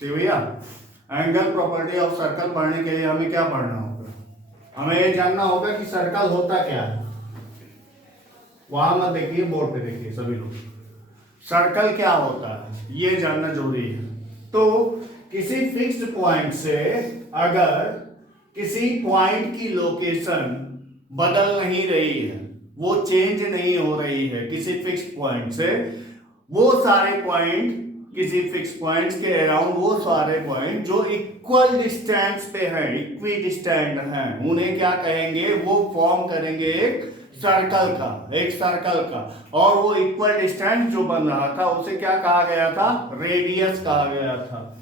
ठीक भैया, angle property of circle पढ़ने के लिए हमें क्या पढ़ना होगा? हमें ये जानना होगा कि सर्कल होता क्या है। वहां मत देखिए, बोर्ड पे देखिए सभी लोग। सर्कल क्या होता है ये जानना जरूरी है। तो किसी फिक्स्ड पॉइंट से अगर किसी पॉइंट की लोकेशन बदल नहीं रही है, वो चेंज नहीं हो रही है किसी फिक्स्ड पॉइंट से, वो सारे पॉइंट किसी फिक्स पॉइंट्स के अराउंड, वो सारे पॉइंट जो इक्वल डिस्टेंस पे हैं, इक्वी डिस्टेंट हैं, उन्हें क्या कहेंगे? वो फॉर्म करेंगे एक सर्कल का, एक सर्कल का। और वो इक्वल डिस्टेंस जो बन रहा था उसे क्या कहा गया था? रेडियस कहा गया था।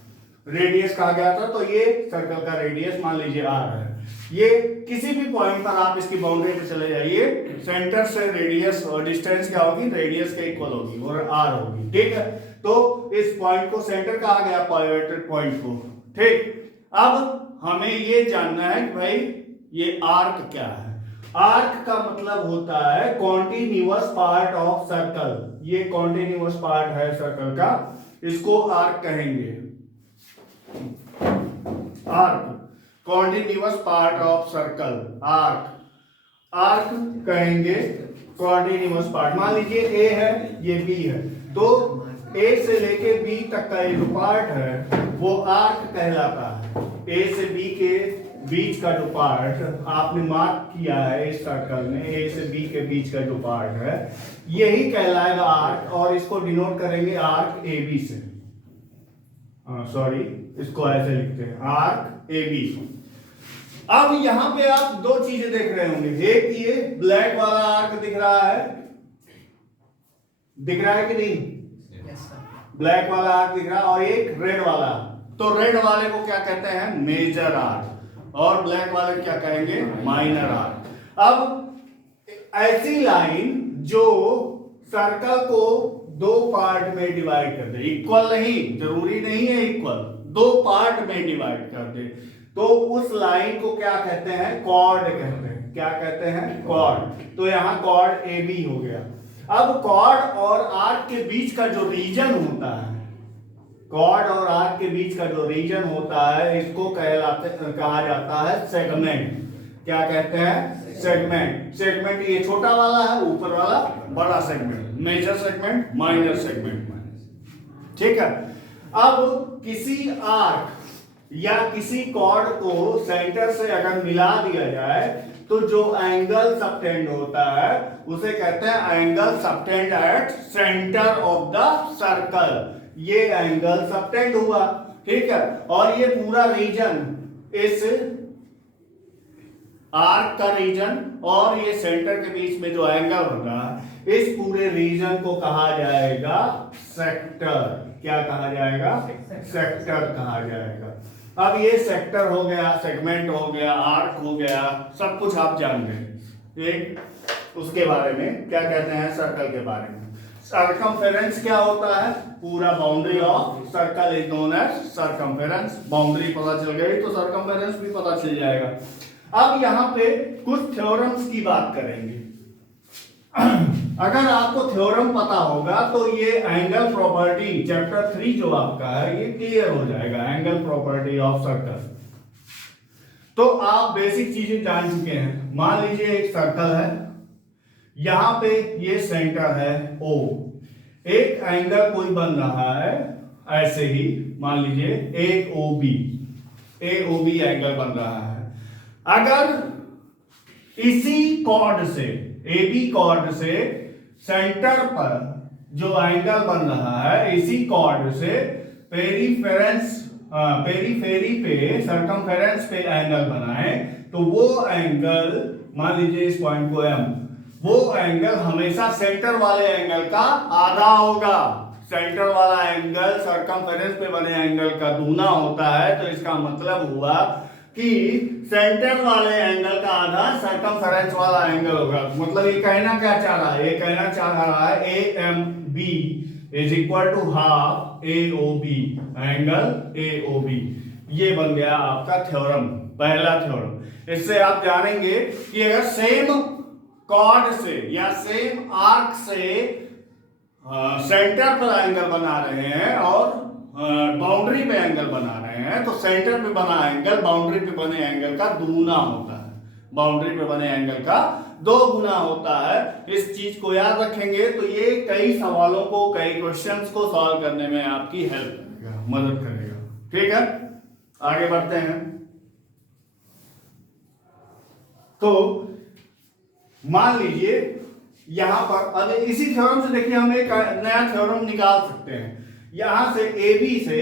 रेडियस कहा गया था। तो ये सर्कल का रेडियस मान लीजिए r है। ये किसी भी पॉइंट पर आप इसकी बाउंड्री पे चले जाइए, सेंटर से रेडियस और डिस्टेंस क्या होगी? रेडियस के इक्वल होगी और r होगी। ठीक है, तो इस पॉइंट को सेंटर कहा गया, पाइवोटेड पॉइंट को। ठीक, अब हमें ये जानना है कि भाई ये आर्क क्या है। आर्क का मतलब होता है कॉन्टिन्यूअस पार्ट ऑफ सर्कल। ये कॉन्टिन्यूअस पार्ट है सर्कल का, इसको आर्क कहेंगे। Arc, continuous part of circle, arc, arc कहेंगे कॉन्टिन्यूअस पार्ट। मान लीजिए ए है, ये बी है, तो ए से लेके बी तक का ये जो पार्ट है वो आर्क कहलाता है। ए से बी के बीच का जो पार्ट आपने मार्क किया है इस सर्कल में, ए से बी के बीच का जो पार्ट है यही कहलाएगा आर्क, और इसको डिनोट करेंगे आर्क ए बी से। सॉरी, इसको ऐसे लिखते हैं आर्क ए बी। अब यहां पे आप दो चीजें देख रहे होंगे, एक ये ब्लैक वाला आर्क दिख रहा है, दिख रहा है कि नहीं? ब्लैक वाला आर्क दिख रहा है, और एक रेड वाला। तो रेड वाले को क्या कहते हैं? मेजर आर्क, और ब्लैक वाले क्या कहेंगे? Minor arc. अब ऐसी लाइन जो सर्कल को दो पार्ट में डिवाइड कर दे, इक्वल नहीं, जरूरी नहीं है इक्वल, दो पार्ट में डिवाइड कर दे, तो उस लाइन को क्या कहते हैं? कॉर्ड कहते हैं। क्या कहते हैं? कॉर्ड। तो यहां कॉर्ड ए बी हो गया। अब कॉर्ड और आर्क के बीच का जो रीजन होता है, कॉर्ड और आर्क के बीच का जो रीजन होता है, इसको कहा जाता है सेगमेंट। क्या कहते हैं? सेगमेंट। सेगमेंट ये छोटा वाला है, ऊपर वाला बड़ा segment, major segment, minor segment. ठीक है, अब किसी आर्क या किसी कॉर्ड को सेंटर से अगर मिला दिया जाए तो जो एंगल सबटेंड होता है उसे कहते हैं angle subtend at centre of the circle. ये एंगल सबटेंड हुआ, ठीक है, और ये पूरा रीजन, इस आर्क का रीजन और ये सेंटर के बीच में जो एंगल होगा, इस पूरे रीजन को कहा जाएगा सेक्टर। क्या कहा जाएगा? सेक्टर कहा जाएगा। अब ये सेक्टर हो गया, सेगमेंट हो गया, आर्क हो गया, सब कुछ आप जान गए। एक उसके बारे में क्या कहते हैं? सर्कल के बारे में। सर्कमफेरेंस क्या होता है? पूरा boundary of circle is known as circumference. Boundary पता चल गई तो सर्कमफेरेंस भी पता चल जाएगा। अब यहां पे कुछ थ्योरम्स की बात करेंगे। अगर आपको थ्योरम पता होगा तो ये एंगल प्रॉपर्टी चैप्टर 3 जो आपका है ये क्लियर हो जाएगा, एंगल प्रॉपर्टी ऑफ सर्कल। तो आप बेसिक चीजें जान चुके हैं। मान लीजिए एक सर्कल है, यहां पे ये सेंटर है O, एक एंगल कोई बन रहा है ऐसे ही, मान लीजिए AOB एंगल बन रहा है। अगर इसी कॉर्ड से, AB कॉर्ड से सेंटर पर जो एंगल बन रहा है, इसी कॉर्ड से पेरीफेरी पे, सर्कमफेरेंस पे एंगल बनाए, तो वो एंगल, मान लीजिए इस पॉइंट को M, वो एंगल हमेशा सेंटर वाले एंगल का आधा होगा। सेंटर वाला एंगल सर्कमफेरेंस पे बने एंगल का दूना होता है, तो इसका मतलब हुआ कि सेंटर वाले एंगल का आधा सर्कमफेरेंस वाला एंगल होगा। मतलब ये कहना क्या चाह रहा है? ये कहना चाह रहा है AMB is equal to half AOB, angle AOB। ये बन गया आपका थ्योरम, पहला थ्योरम। इससे आप जानेंगे कि अगर सेम कॉर्ड से या सेम आर्क से सेंटर पर एंगल बना रहे हैं और बाउंड्री पे एंगल बना रहे हैं तो सेंटर पे बना एंगल बाउंड्री पे बने एंगल का दुगुना होता है, बाउंड्री पे बने एंगल का 2 गुना होता है। इस चीज को याद रखेंगे तो ये कई सवालों को, कई क्वेश्चंस को सॉल्व करने में आपकी हेल्प करेगा, मदद करेगा। ठीक है, आगे बढ़ते हैं। तो मान लीजिए यहां पर अब इसी थ्योरम से देखिए हम एक नया थ्योरम निकाल सकते हैं। यहां से AB से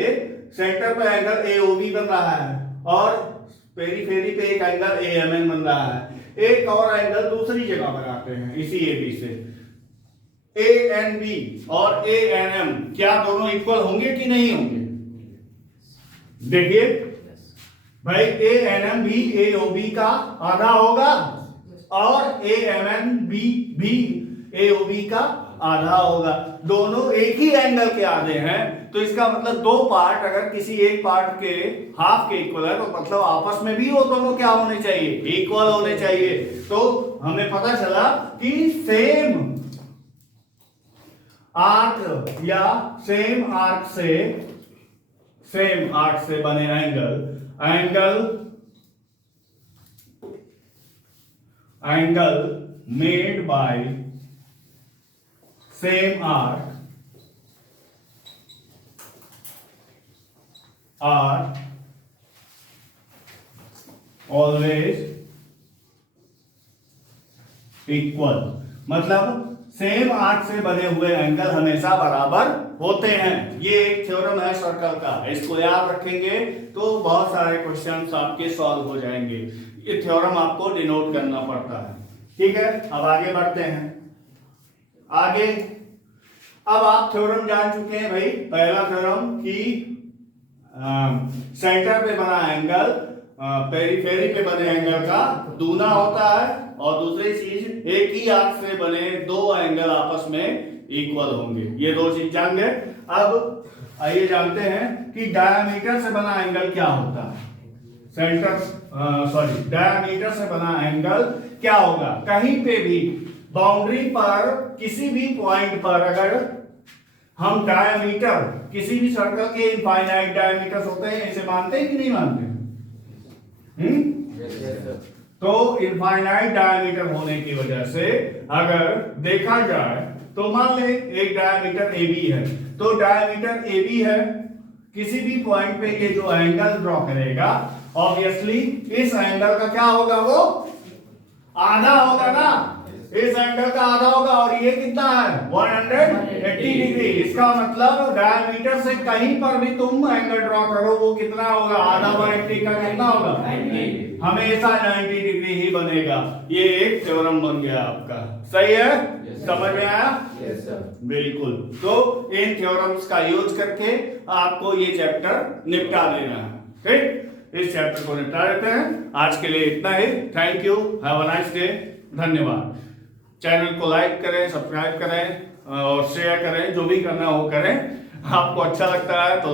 सेंटर पे एंगल AOB बन रहा है और पेरीफेरी पे एक एंगल AMN बन रहा है। एक और एंगल दूसरी जगह बनाते हैं इसी AB से, ANB और ANM क्या दोनों इक्वल होंगे कि नहीं होंगे? देखिए भाई ANM भी AOB का आधा होगा और AMN भी AOB का आधा होगा। दोनों एक ही एंगल के आधे हैं तो इसका मतलब 2 पार्ट अगर किसी एक पार्ट के हाफ के इक्वल है तो मतलब आपस में भी वो दोनों क्या होने चाहिए? इक्वल होने चाहिए। तो हमें पता चला कि सेम आर्क या सेम आर्क से बने angle made by same arc are always equal, मतलब सेम आर्क से बने हुए एंगल हमेशा बराबर होते हैं। ये एक थ्योरम है सर्कल का, इसको याद रखेंगे तो बहुत सारे क्वेश्चंस आपके सॉल्व हो जाएंगे। ये थ्योरम आपको डिनोट करना पड़ता है। ठीक है, अब आगे बढ़ते हैं। आगे अब आप थ्योरम जान चुके हैं भाई। पहला थ्योरम कि सेंटर पे बना एंगल पेरीफेरी पे बने एंगल का दूना होता है और दूसरी चीज एक ही आर्क से बने 2 एंगल आपस में इक्वल होंगे। ये 2 चीज जान गए। अब आइए जानते हैं कि डायमीटर से बना एंगल क्या होता है। डायमीटर से बना एंगल क्या होगा? कहीं पे भी बाउंड्री पर किसी भी पॉइंट पर अगर हम डायमीटर किसी भी सर्कल के इनफाइनाइट डायमीटर्स होते हैं, इसे मानते हैं कि नहीं मानते? तो इनफाइनाइट डायमीटर होने की वजह से अगर देखा जाए तो मान ले एक डायमीटर AB है, तो डायमीटर AB है, किसी भी पॉइंट पे ये जो एंगल ड्रॉ करेगा ऑब्वियसली इस एंगल का क्या होगा? वो आधा होगा ना, इस एंगल का आधा होगा और ये कितना है? 180 डिग्री। इसका मतलब डायमीटर से कहीं पर भी तुम एंगल ड्रॉ करो वो कितना होगा? आधा 180 का कितना होगा? हमेशा 90 डिग्री ही बनेगा। ये एक थ्योरम बन गया आपका। सही है? समझ में आया? बिल्कुल। तो इन थ्योरम्स का यूज करके आपको ये चैप्टर निपटा देना है। ठीक, इस चैप्टर को निपटा देते हैं। आज के लिए इतना ही। Thank you, have a nice day. धन्यवाद। चैनल को लाइक करें, सब्सक्राइब करें और शेयर करें, जो भी करना हो करें। आपको अच्छा लगता है तो